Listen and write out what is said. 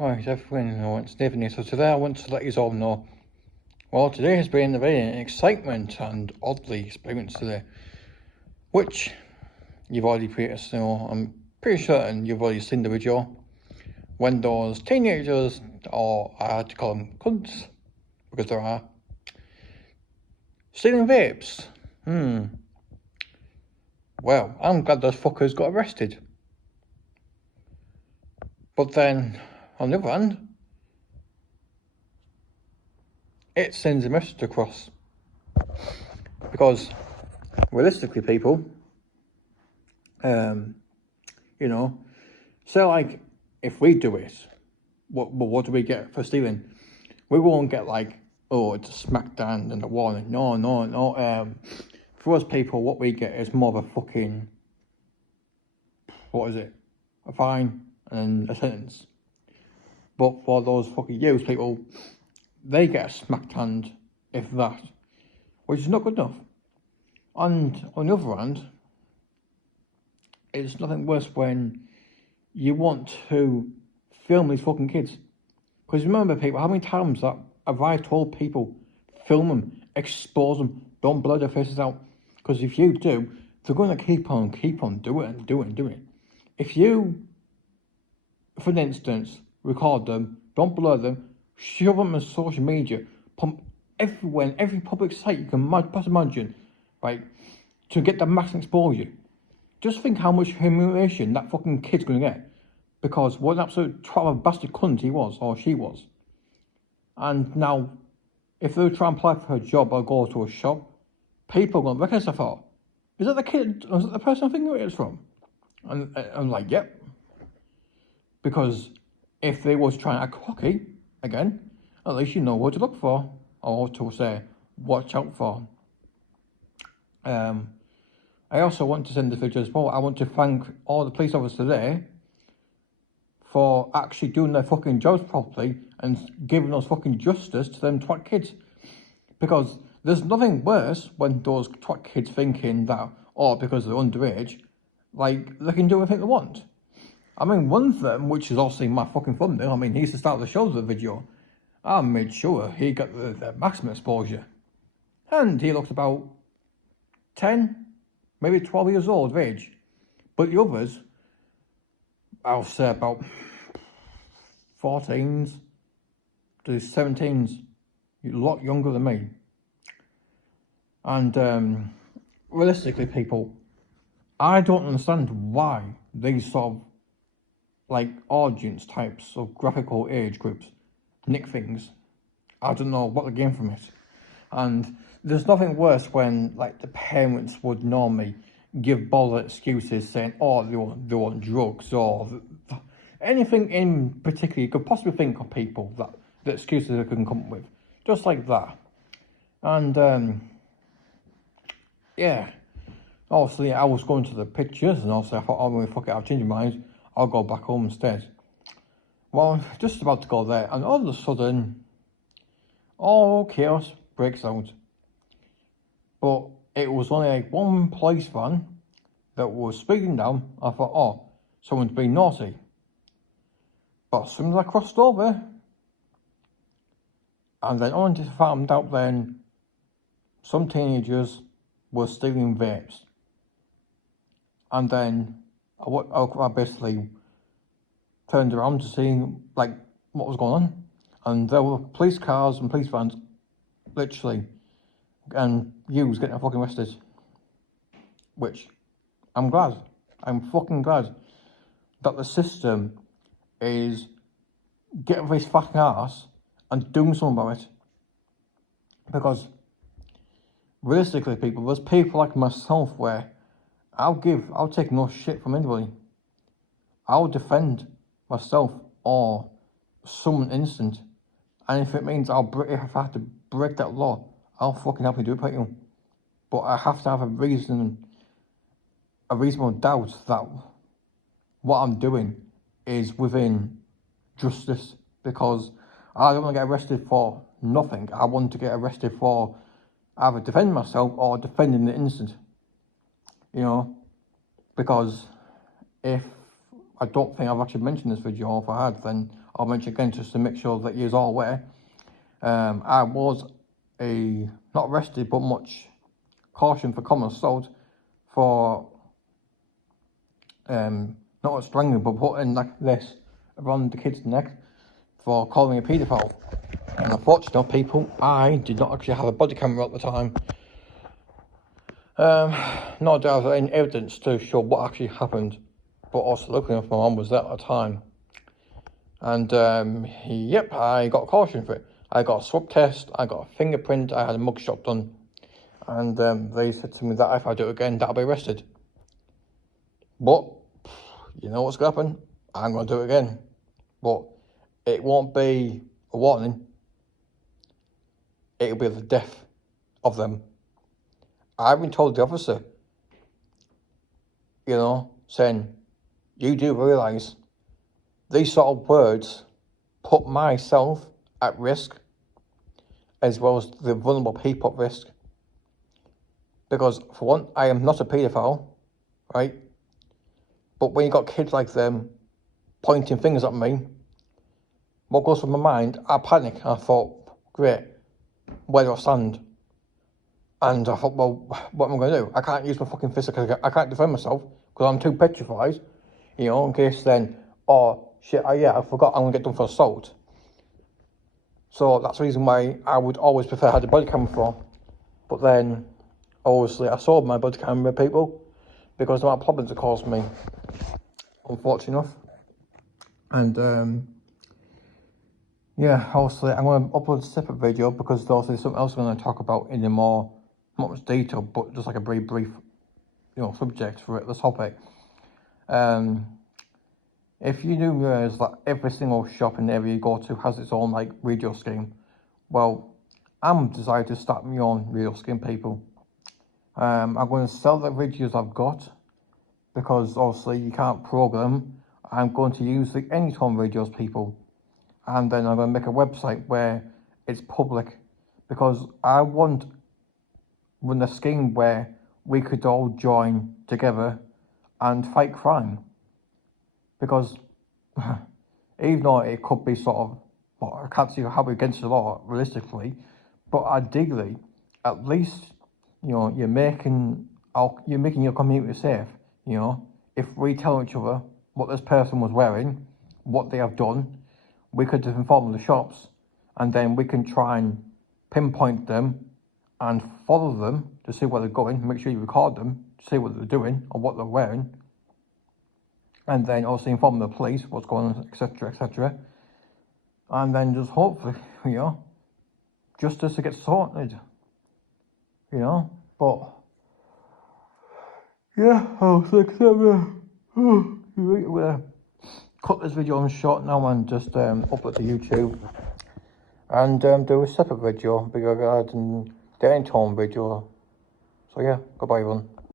Right, everyone, it's Nathan here. So today I want to let you all know, well, today has been a very excitement and oddly experience today, which you've already previously know. I'm pretty certain you've already seen the video when those teenagers, or I had to call them cunts, because there are, stealing vapes. Well, I'm glad those fuckers got arrested. But then, on the other hand, it sends a message across. Because, realistically, people, so like, if we do it, what do we get for stealing? We won't get like, oh, it's a smackdown and a warning. No. For us people, what we get is more of a fucking, a fine and a sentence. But for those fucking youth people, they get a smacked hand, if that, which is not good enough. And on the other hand, it's nothing worse when you want to film these fucking kids. Because remember, people, how many times that have I told people, film them, expose them, don't blur their faces out. Because if you do, they're going to keep on doing it. If you, for instance, record them, don't blur them, shove them on social media, pump everywhere, in every public site you can possibly imagine, right, to get the maximum exposure. Just think how much humiliation that fucking kid's going to get. Because what an absolute twat of a bastard cunt he was, or she was. And now, if they try and apply for a job or go to a shop, people are going to recognise the thought, is that the kid, is that the person I think it is from? And I'm like, yep. Because if they was trying to act cocky, again, at least you know what to look for, or to say, watch out for. I also want to send this video as well. I want to thank all the police officers today for actually doing their fucking jobs properly and giving us fucking justice to them twat kids. Because there's nothing worse when those twat kids thinking that, oh, because they're underage, like, they can do anything they want. I mean, one of them, which is obviously my fucking thumbnail, I mean, he's the start of the show of the video, I made sure he got the maximum exposure. And he looked about 10, maybe 12 years old of age. But the others, I'll say about 14s to 17s, a lot younger than me. And realistically, people, I don't understand why these sort of like audience types of graphical age groups nick things. I don't know what they gain from it. And there's nothing worse when like the parents would normally give bothered excuses saying, oh, they want drugs or anything in particular you could possibly think of people that the excuses they can come up with. Just like that. And yeah. Obviously I was going to the pictures and also I thought, oh, fuck it, I've changed my mind. I'll go back home instead. Well, just about to go there, and all of a sudden, all chaos breaks out. But it was only like one police van that was speeding down. I thought, oh, someone's being naughty. But as soon as I crossed over, and then only found out then, some teenagers were stealing vapes. And then I basically turned around to see like what was going on, and there were police cars and police vans, literally, and youths getting fucking arrested. Which I'm fucking glad that the system is getting off his fucking ass and doing something about it. Because realistically, people, there's people like myself where I'll take no shit from anybody. I'll defend myself or someone innocent. And if it means if I have to break that law, I'll fucking happily do it for you. But I have to have a reasonable doubt that what I'm doing is within justice. Because I don't want to get arrested for nothing. I want to get arrested for either defending myself or defending the innocent. You know, because if I don't think I've actually mentioned this video. If I had, then I'll mention again just to make sure that you're all aware. I was not arrested, but much caution for common assault for not strangling, but putting like this around the kid's neck for calling me a paedophile. And unfortunately, people, I did not actually have a body camera at the time. Not that I have any evidence to show what actually happened, but also looking if my mum was there at the time. And yep, I got caution for it. I got a swab test, I got a fingerprint, I had a mugshot done. And they said to me that if I do it again, that'll be arrested. But, you know what's going to happen? I'm going to do it again. But it won't be a warning. It'll be the death of them. I've been told the officer, you know, saying, you do realise these sort of words put myself at risk, as well as the vulnerable people at risk. Because, for one, I am not a paedophile, right? But when you got kids like them pointing fingers at me, what goes through my mind? I panic. I thought, great, where do I stand? And I thought, well, what am I going to do? I can't use my fucking fist because I can't defend myself because I'm too petrified, you know, in case then, oh, shit, I forgot I'm going to get done for assault. So that's the reason why I would always prefer had a body camera for. But then, obviously, I sold my body camera, people, because there are problems it caused me, unfortunately enough. And, yeah, obviously, I'm going to upload a separate video because there's also something else I'm going to talk about in a more, not much detail, but just like a very brief, you know, subject for the topic. If you do realise that every single shop in the area you go to has its own, like, radio scheme, well, I'm decided to start my own radio scheme, people. I'm going to sell the radios I've got, because obviously you can't program. I'm going to use the Anytone radios, people. And then I'm going to make a website where it's public, because I want to run a scheme where we could all join together and fight crime. Because even though it could be sort of, well, I can't see how we're against the law realistically, but ideally, at least, you know, you're making your community safe. You know, if we tell each other what this person was wearing, what they have done, we could inform the shops, and then we can try and pinpoint them and follow them to see where they're going. Make sure you record them to see what they're doing or what they're wearing, and then also inform the police what's going on, etc., etc. And then just hopefully, you know, justice gets sorted. You know, but yeah, I think I'm gonna cut this video on short now and just upload to YouTube, and do a separate video regarding the Anytone video. So yeah, goodbye everyone.